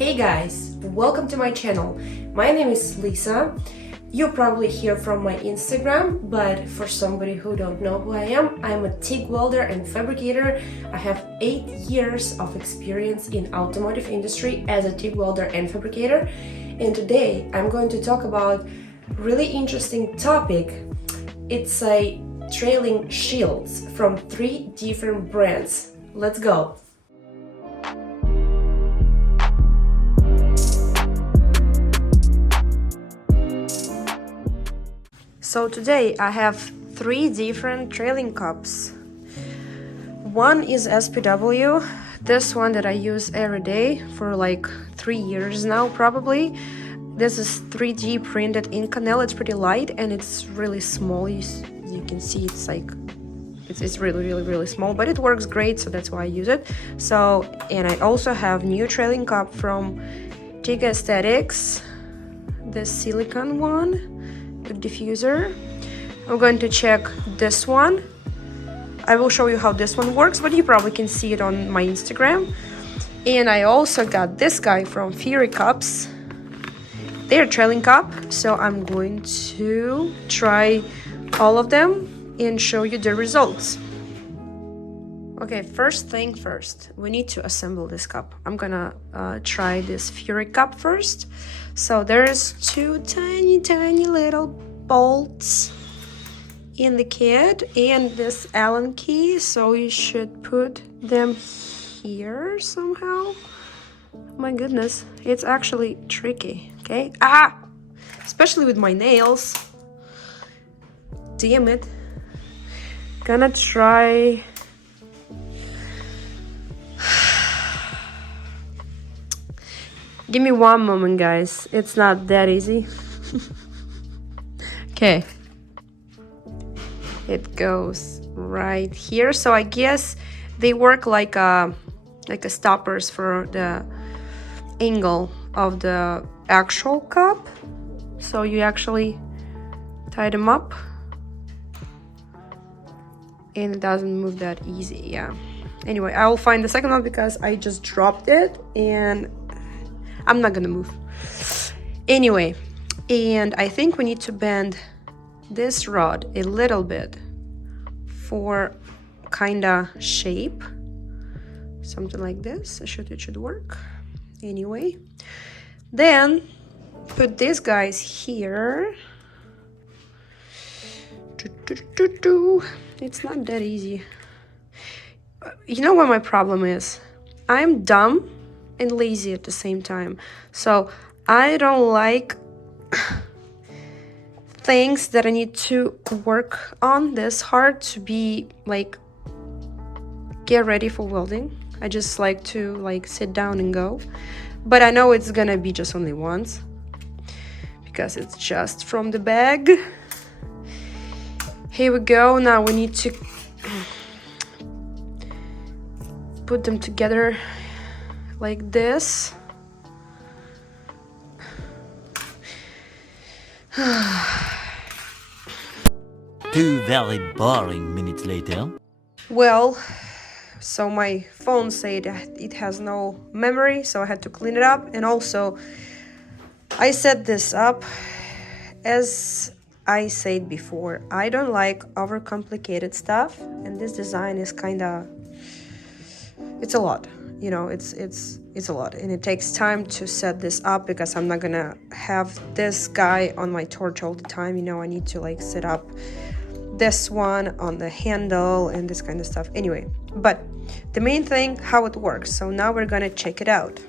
Hey guys, welcome to my channel. My name is Lisa. You'll probably hear from my Instagram, but for somebody who don't know who I am, I'm a TIG welder and fabricator. I have 8 years of experience in automotive industry as a TIG welder and fabricator. And today I'm going to talk about really interesting topic. It's a trailing shields from 3 different brands. Let's go. So today I have 3 different trailing cups. One is SPW, this one that I use every day for like 3 years now probably. This is 3D printed Inconel. It's pretty light and it's really small. You can see it's like it's really small, but it works great, so that's why I use it. So, and I also have new trailing cup from TIG Aesthetics, the silicone one. Diffuser. I'm going to check this one. I will show you how this one works, but you probably can see it on my Instagram. And I also got this guy from Furick cups. They're trailing cup, so I'm going to try all of them and show you the results. Okay, first thing first, we need to assemble this cup. I'm gonna try this Furick cup first. So there's 2 tiny little bolts in the kit and this Allen key, so you should put them here somehow. My goodness, it's actually tricky. Okay, especially with my nails. Damn it. Gonna try. Give me one moment, guys. It's not that easy. Okay. It goes right here. So I guess they work like a stoppers for the angle of the actual cup. So you actually tie them up and it doesn't move that easy. Yeah. Anyway, I will find the second one because I just dropped it and I'm not gonna move. Anyway, and I think we need to bend this rod a little bit for kinda shape. Something like this. It should work. Anyway. Then put these guys here. It's not that easy. You know what my problem is? I'm dumb and lazy at the same time. So I don't like things that I need to work on this hard to be like get ready for welding. I just like to like sit down and go. But I know it's gonna be just only once because it's just from the bag. Here we go. Now we need to put them together like this. 2 very boring minutes later. Well, so my phone said it has no memory, so I had to clean it up. And also, I set this up. As I said before, I don't like overcomplicated stuff, and this design is kinda, it's a lot. You know, it's a lot, and it takes time to set this up because I'm not gonna have this guy on my torch all the time. You know, I need to like set up this one on the handle and this kind of stuff. Anyway, but the main thing, how it works. So now we're gonna check it out.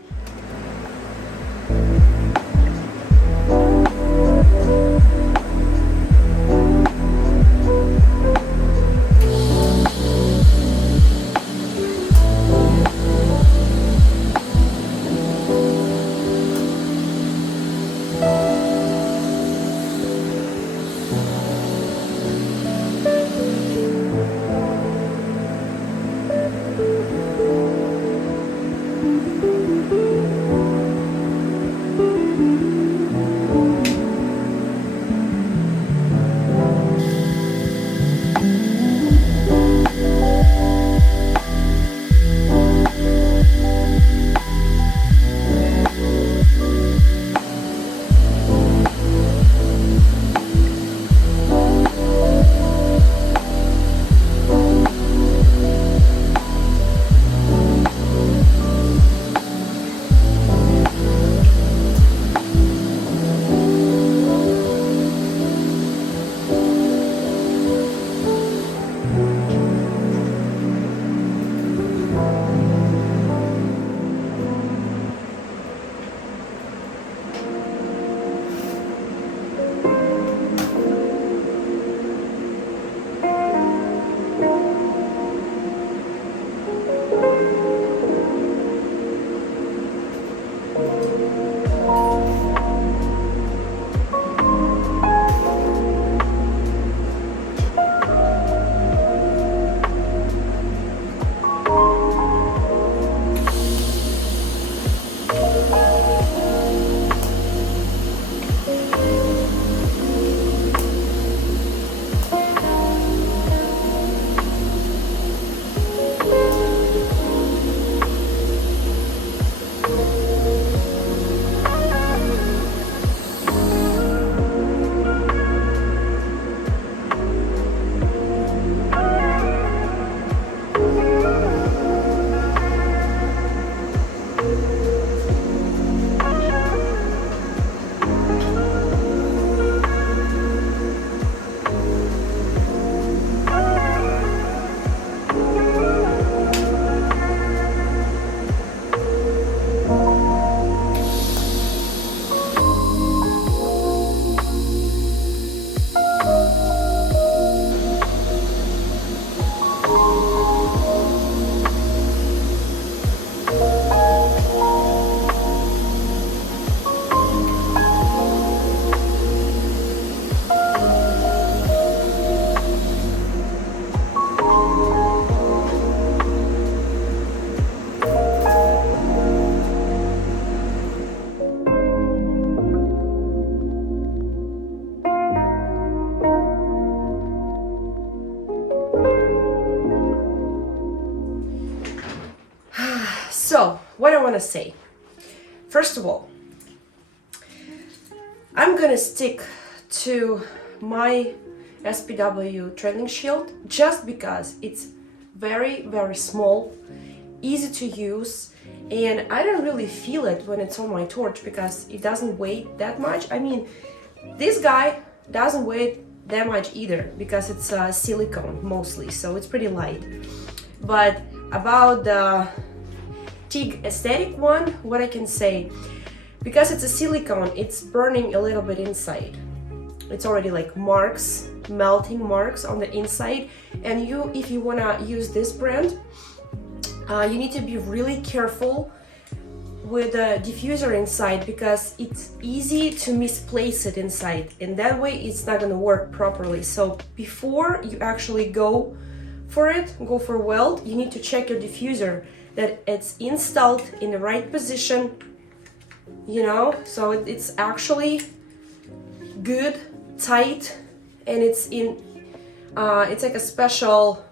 So, what I want to say, first of all, I'm gonna stick to my SPW trailing shield just because it's very, very small, easy to use, and I don't really feel it when it's on my torch because it doesn't weigh that much. I mean, this guy doesn't weigh that much either because it's silicone mostly, so it's pretty light. But about the TIG Aesthetic one, what I can say, because it's a silicone, it's burning a little bit inside. It's already like marks, melting marks on the inside, and if you wanna use this brand, you need to be really careful with the diffuser inside because it's easy to misplace it inside, and that way it's not gonna work properly. So before you actually go for weld, you need to check your diffuser that it's installed in the right position, you know, so it's actually good, tight, and it's in it's like a special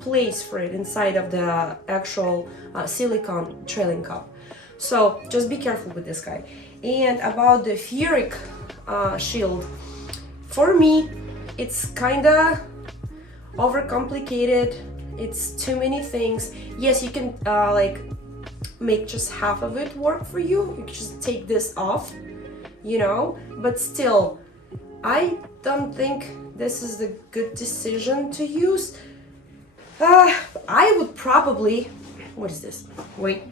place for it inside of the actual silicone trailing cup. So just be careful with this guy. And about the Furick shield, for me it's kinda overcomplicated. It's too many things. Yes, you can like make just half of it work for you. You can just take this off, you know, but still, I don't think this is the good decision to use. I would probably, what is this? Wait,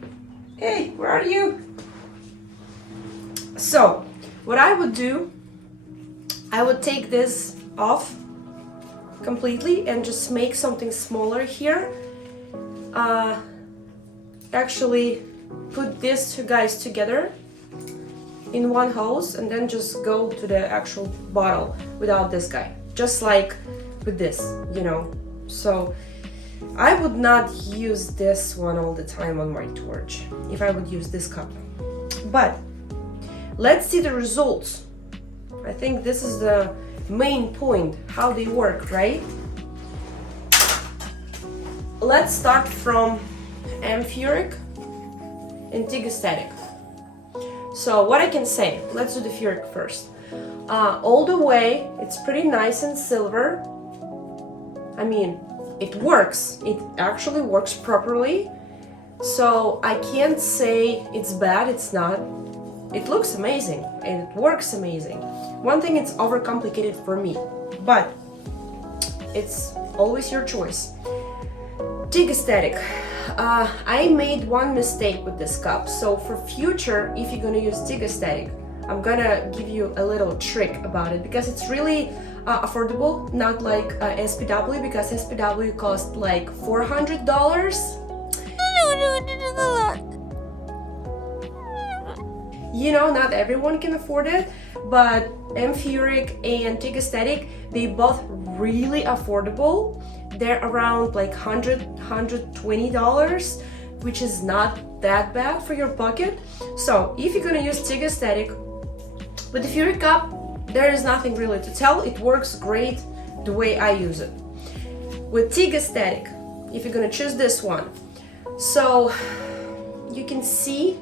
hey, where are you? So, what I would do, I would take this off completely and just make something smaller here. Actually put these two guys together in one hose and then just go to the actual bottle without this guy, just like with this, you know. So I would not use this one all the time on my torch if I would use this cup, but let's see the results. I think this is the main point, how they work, right? Let's start from Furick and TIG Aesthetic. So what I can say, let's do the Furick first. All the way, it's pretty nice and silver. I mean, it works. It actually works properly. So I can't say it's bad, it's not. It looks amazing and it works amazing. One thing, it's overcomplicated for me, but it's always your choice. TIG Aesthetic. I made one mistake with this cup, so for future, if you're gonna use TIG Aesthetic, I'm gonna give you a little trick about it because it's really affordable, not like SPW, because SPW cost like $400. You know, not everyone can afford it, but Furick and TIG Aesthetic, they both really affordable. They're around like $120, which is not that bad for your pocket. So if you're gonna use TIG Aesthetic with the Furick cup, there is nothing really to tell. It works great the way I use it. With TIG Aesthetic, if you're gonna choose this one, so you can see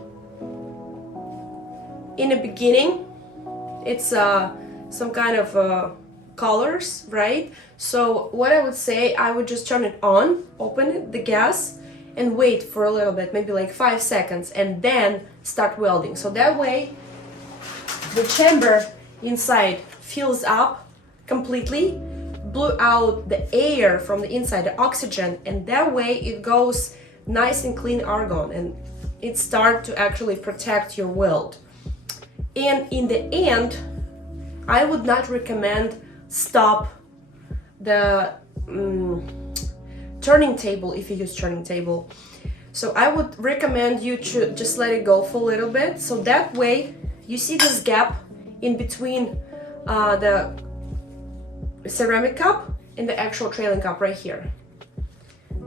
in the beginning it's some kind of colors, right? So what I would say, I would just turn it on, open it, the gas, and wait for a little bit, maybe like 5 seconds, and then start welding. So that way the chamber inside fills up completely, blew out the air from the inside, the oxygen, and that way it goes nice and clean argon, and it starts to actually protect your weld. And in the end, I would not recommend stop the turning table if you use turning table. So I would recommend you to just let it go for a little bit, so that way you see this gap in between the ceramic cup and the actual trailing cup right here.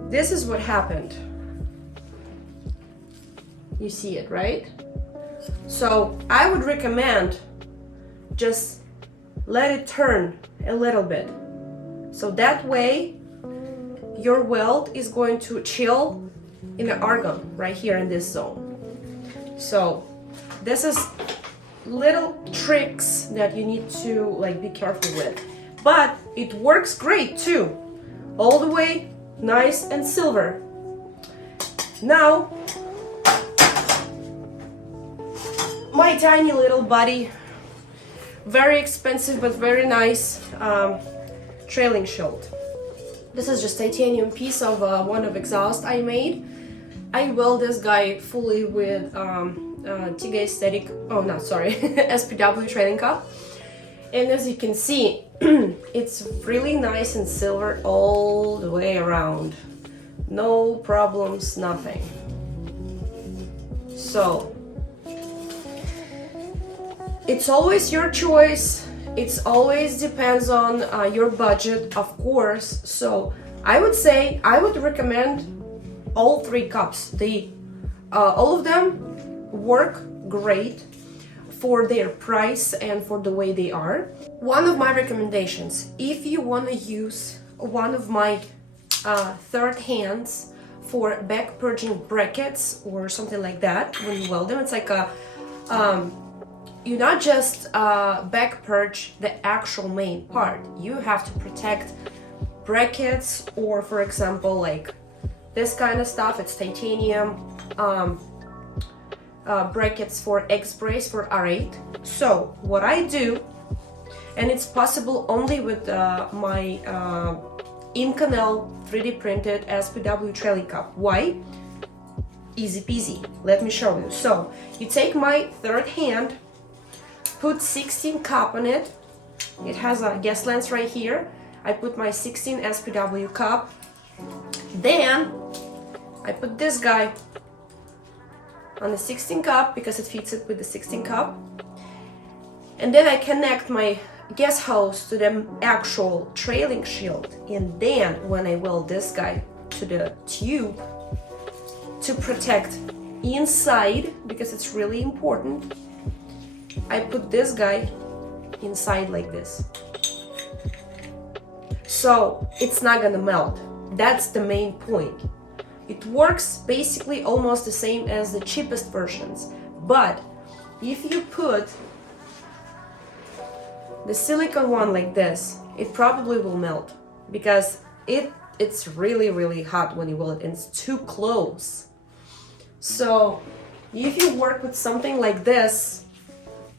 This is what happened. You see it, right? So I would recommend just let it turn a little bit. So that way your weld is going to chill in the argon right here in this zone. So this is little tricks that you need to like be careful with. But it works great too. All the way nice and silver. Now my tiny little buddy, very expensive but very nice trailing shield. This is just titanium piece of one of exhaust I made. I weld this guy fully with TIG Aesthetic, oh no, sorry, SPW trailing cup. And as you can see, it's really nice and silver all the way around. No problems, nothing. So it's always your choice. It's always depends on your budget, of course. So I would say I would recommend all 3 cups. All of them work great for their price and for the way they are. One of my recommendations, if you want to use one of my third hands for back purging brackets or something like that, when you weld them, it's like a you not just back purge the actual main part, you have to protect brackets, or for example like this kind of stuff, it's titanium brackets for X-brace for R8. So what I do, and it's possible only with my Inconel 3D printed SPW trailing cup. Why? Easy peasy, let me show you. So you take my third hand, put 16 cup on it. It has a gas lens right here. I put my 16 SPW cup. Then I put this guy on the 16 cup because it fits it with the 16 cup. And then I connect my gas hose to the actual trailing shield. And then when I weld this guy to the tube to protect inside, because it's really important, I put this guy inside like this. So it's not gonna melt. That's the main point. It works basically almost the same as the cheapest versions. But if you put the silicone one like this, it probably will melt because it's really hot when you weld it and it's too close. So if you work with something like this,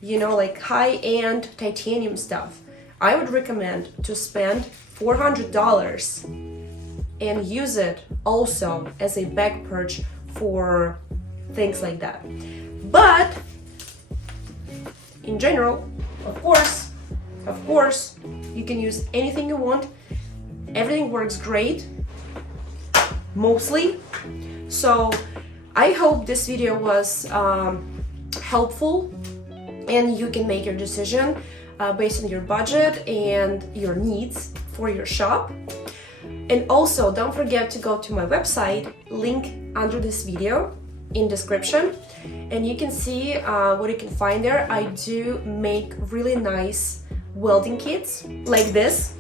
you know, like high-end titanium stuff, I would recommend to spend $400 and use it also as a back purge for things like that. But in general, of course, you can use anything you want. Everything works great, mostly. So I hope this video was helpful, and you can make your decision based on your budget and your needs for your shop. And also don't forget to go to my website, link under this video in description, and you can see what you can find there. I do make really nice welding kits like this.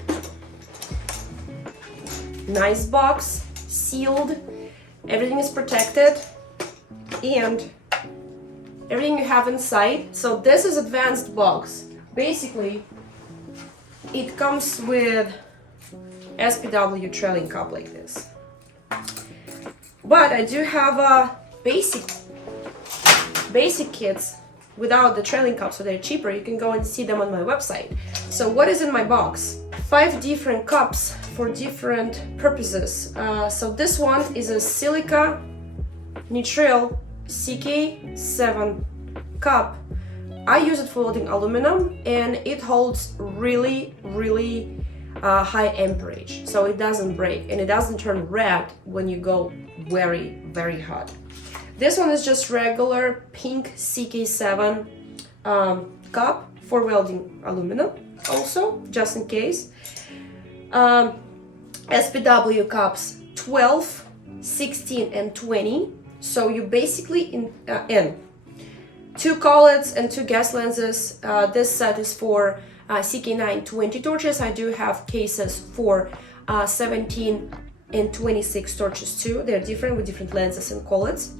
Nice box, sealed, everything is protected, and everything you have inside. So this is advanced box. Basically, it comes with SPW trailing cup like this. But I do have a basic kits without the trailing cup, so they're cheaper. You can go and see them on my website. So what is in my box? 5 different cups for different purposes. So this one is a silica nitrile CK7 cup. I use it for welding aluminum, and it holds really high amperage, so it doesn't break and it doesn't turn red when you go very hot. This one is just regular pink CK7 cup for welding aluminum, also just in case. SPW cups 12, 16 and 20. So you basically in 2 collets and 2 gas lenses. This set is for CK9 20 torches. I do have cases for 17 and 26 torches too. They're different with different lenses and collets.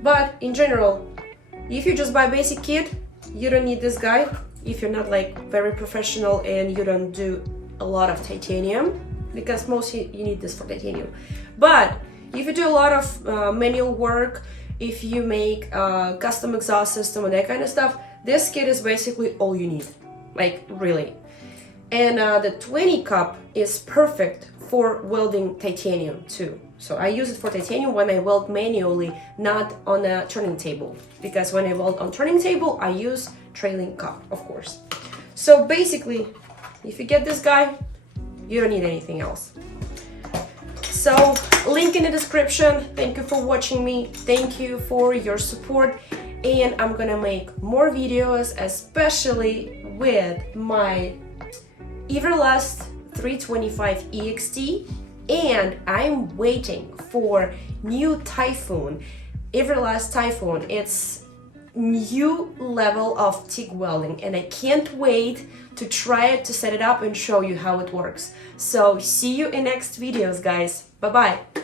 But in general, if you just buy basic kit, you don't need this guy. If you're not like very professional and you don't do a lot of titanium, because mostly you need this for titanium. But if you do a lot of manual work, if you make a custom exhaust system and that kind of stuff, this kit is basically all you need, like really. And the 20 cup is perfect for welding titanium too. So I use it for titanium when I weld manually, not on a turning table, because when I weld on turning table, I use trailing cup, of course. So basically, if you get this guy, you don't need anything else. So link in the description. Thank you for watching me. Thank you for your support, and I'm gonna make more videos, especially with my Everlast 325 EXT, and I'm waiting for new Typhoon, Everlast Typhoon. It's new level of TIG welding, and I can't wait to try it, to set it up and show you how it works. So see you in next videos, guys. Bye bye.